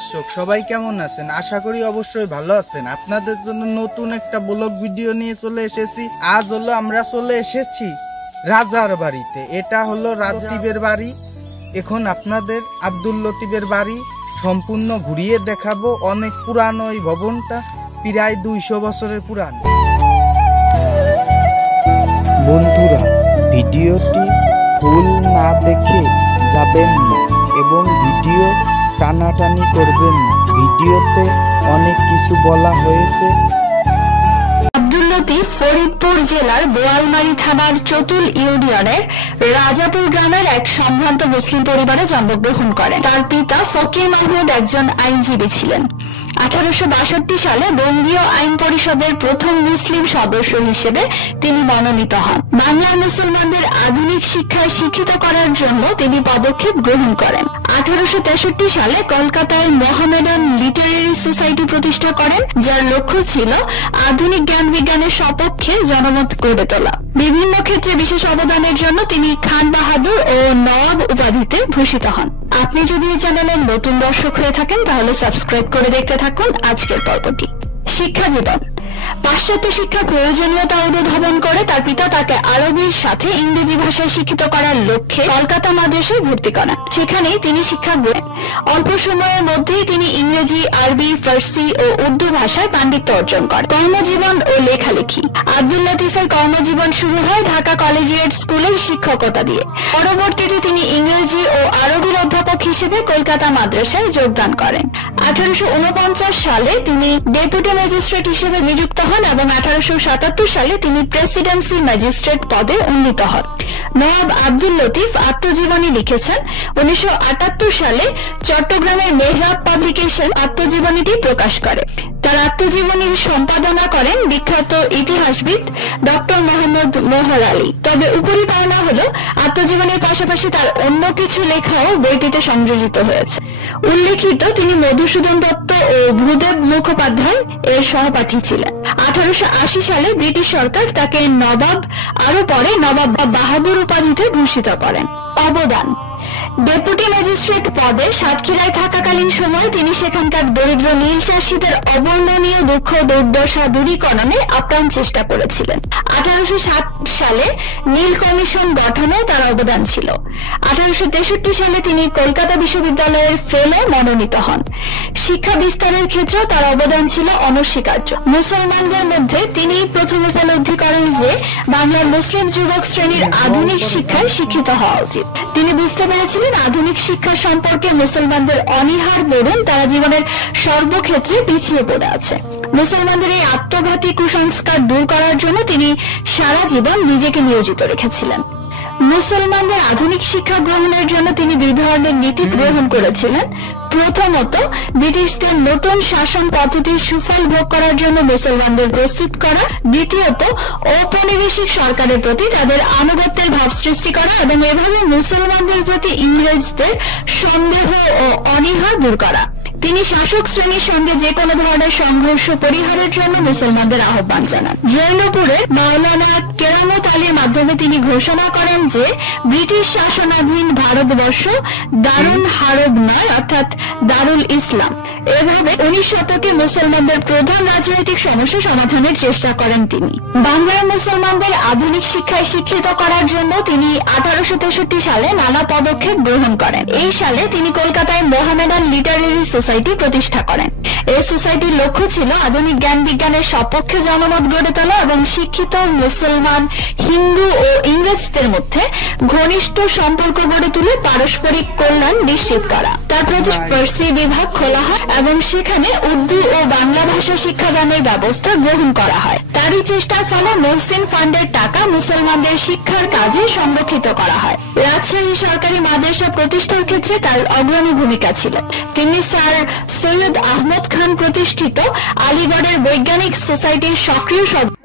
দর্শক সবাই কেমন আছেন? আশা করি অবশ্যই ভালো আছেন। আপনাদের জন্য নতুন একটা ব্লগ ভিডিও নিয়ে চলে এসেছি। আজ হলো আমরা চলে এসেছি রাজার বাড়িতে। এটা হলো লতিফের বাড়ি। এখন আপনাদের আব্দুল লতিফের বাড়ি সম্পূর্ণ ঘুরিয়ে দেখাবো। অনেক পুরানো এই ভবনটা, প্রায় 200 বছরের পুরানো। বন্ধুরা, ভিডিওটি ফুল না দেখে যাবেন না এবং ভিডিও টানাটানি করবেন না। ভিডিওতে অনেক কিছু বলা হয়েছে। আব্দুল লতিফ ফরিদপুর জেলার বোয়ালমারী থানার চতুল ইউনিয়নের রাজাপুর গ্রামের এক সম্ভ্রান্ত মুসলিম পরিবারে জন্মগ্রহণ করেন। তার পিতা ফকির মাহমুদ একজন আইনজীবী ছিলেন। 1862 সালে বঙ্গীয় আইন পরিষদের প্রথম মুসলিম সদস্য হিসেবে তিনি মনোনীত হন। বাংলার মুসলমানদের আধুনিক শিক্ষায় শিক্ষিত করার জন্য তিনি পদক্ষেপ গ্রহণ করেন। 1863 সালে কলকাতায় মোহামেডান লিটারেরি সোসাইটি প্রতিষ্ঠা করেন, যার লক্ষ্য ছিল আধুনিক জ্ঞান বিজ্ঞানের সপক্ষে জনমত গড়ে তোলা। বিভিন্ন ক্ষেত্রে বিশেষ অবদানের জন্য তিনি খান বাহাদুর ও নওয়াব উপাধিতে ভূষিত হন। আপনি যদি এই চ্যানেলের নতুন দর্শক হয়ে থাকেন তাহলে সাবস্ক্রাইব করে দেখতে থাকুন আজকের পর্বটি। শিক্ষা জীবন। পাশ্চাত্য শিক্ষার প্রয়োজনীয়তা অনুধাবন করে তার পিতা তাকে আরবির সাথে ইংরেজি ভাষায় শিক্ষিত করার লক্ষ্যে কলকাতা মাদ্রাসায় ভর্তি করান। সেখানেই তিনি শিক্ষা গ্রহণ। অল্প সময়ের মধ্যেই তিনি ইংরেজি, আরবি, ফার্সি ও উর্দু ভাষায় পাণ্ডিত্য অর্জন করেন। কর্মজীবন ও লেখালেখি। আব্দুল লতিফের কর্মজীবন শুরু হয় ঢাকা কলেজিয়েট স্কুলের শিক্ষকতা দিয়ে। পরবর্তীতে তিনি ইংরেজি ও আরবির অধ্যাপক হিসেবে কলকাতা মাদ্রাসায় যোগদান করেন। 1849 সালে তিনি ডেপুটি ম্যাজিস্ট্রেট হিসেবে নিযুক্ত হন এবং 1877 সালে তিনি প্রেসিডেন্সি ম্যাজিস্ট্রেট পদে উন্নীত হন। নওয়াব আব্দুল লতিফ আত্মজীবনী লিখেছেন। 1978 সালে চট্টগ্রামের মেহরাব পাবলিকেশন আত্মজীবনীটি প্রকাশ করে। তার আত্মজীবনীর সম্পাদনা করেন বিখ্যাত ইতিহাসবিদ ডক্টর মোহাম্মদ মোহর আলী। তবে উপরি পাওনা হলো আত্মজীবনীর পাশাপাশি তার অন্য কিছু লেখাও বইটিতে সংযোজিত হয়েছে। উল্লেখিত তিনি মধুসূদন দত্ত ও ভূদেব মুখোপাধ্যায় এর সহপাঠী ছিলেন। 1880 সালে ব্রিটিশ সরকার তাকে নবাব, আরো পরে নবাব বাহাদুর উপাধিতে ভূষিত করেন। অবদান। ডেপুটি ম্যাজিস্ট্রেট পদে সাতক্ষীরায় থাকাকালীন সময়ে তিনি সেখানকার দরিদ্র নীল চাষীদের অবর্ণনীয় দুঃখ দুর্দশা দূরীকরণে আপ্রাণ চেষ্টা করেছিলেন। 1860 সালে নীল কমিশন গঠনে তার অবদান ছিল। 1863 সালে তিনি কলকাতা বিশ্ববিদ্যালয়ের ফেলো মনোনীত হন। শিক্ষা বিস্তারের ক্ষেত্রেও তার অবদান ছিল অনস্বীকার্য। মুসলমানদের মধ্যে তিনি প্রথম উপলব্ধি করেন যে বাংলার মুসলিম যুবক শ্রেণীর আধুনিক শিক্ষায় শিক্ষিত হওয়া উচিত। তিনি বুঝতে পেরেছিলেন আধুনিক শিক্ষা সম্পর্কে মুসলমানদের অনীহার দরুন তারা জীবনের সর্বক্ষেত্রে পিছিয়ে পড়ে আছে। মুসলমানদের এই আত্মঘাতী কুসংস্কার দূর করার জন্য তিনি সারা জীবন নিজেকে নিয়োজিত রেখেছিলেন। মুসলমানদের আধুনিক শিক্ষা গ্রহণের জন্য তিনি দুই ধরনের নীতি গ্রহণ করেছিলেন। প্রথমত, ব্রিটিশদের নতুন শাসন পদ্ধতির সুফল ভোগ করার জন্য মুসলমানদের প্রস্তুত করা। দ্বিতীয়ত, ঔপনিবেশিক সরকারের প্রতি তাদের আনুগত্যের ভাব সৃষ্টি করা এবং এভাবে মুসলমানদের প্রতি ইংরেজদের সন্দেহ ও অনীহা দূর করা। তিনি শাসক শ্রেণীর সঙ্গে যে কোনো ধরনের সংঘর্ষ পরিহারের জন্য মুসলমানদের আহ্বান জানান। জৈনপুরের মাওলানা কেরামত আলীর মাধ্যমে তিনি ঘোষণা করেন যে ব্রিটিশ শাসনাধীন ভারতবর্ষ দারুল হারব নয়, অর্থাৎ দারুল ইসলাম। এভাবে 19 শতকে মুসলমানদের প্রধান রাজনৈতিক সমস্যা সমাধানের চেষ্টা করেন তিনি। বাংলার মুসলমানদের আধুনিক শিক্ষায় শিক্ষিত করার জন্য তিনি 1863 সালে নানা পদক্ষেপ গ্রহণ করেন। এই সালে তিনি কলকাতায় মোহামেডান লিটারেরি সোসাইটি প্রতিষ্ঠা করেন। এই সোসাইটির লক্ষ্য ছিল আধুনিক জ্ঞান বিজ্ঞানের সপক্ষে জনমত গড়ে তোলা এবং শিক্ষিত মুসলমান, হিন্দু ও ইংরেজদের মধ্যে ঘনিষ্ঠ সম্পর্ক গড়ে তুলে পারস্পরিক কল্যাণ নিশ্চিত করা। তারপরে ফার্সি বিভাগ খোলা হয় এবং সেখানে উর্দু ও বাংলা ভাষা শিক্ষাদানের ব্যবস্থা গ্রহণ করা হয়। তারই চেষ্টার ফলে মহসিন ফান্ডের টাকা মুসলমানদের শিক্ষার কাজে সংরক্ষিত করা হয়। রাজশাহী সরকারি মাদ্রাসা প্রতিষ্ঠার ক্ষেত্রে তার অগ্রণী ভূমিকা ছিল। তিনি স্যার সৈয়দ আহমদ খান প্রতিষ্ঠিত আলিগড়ের বৈজ্ঞানিক সোসাইটির সক্রিয় সদস্য।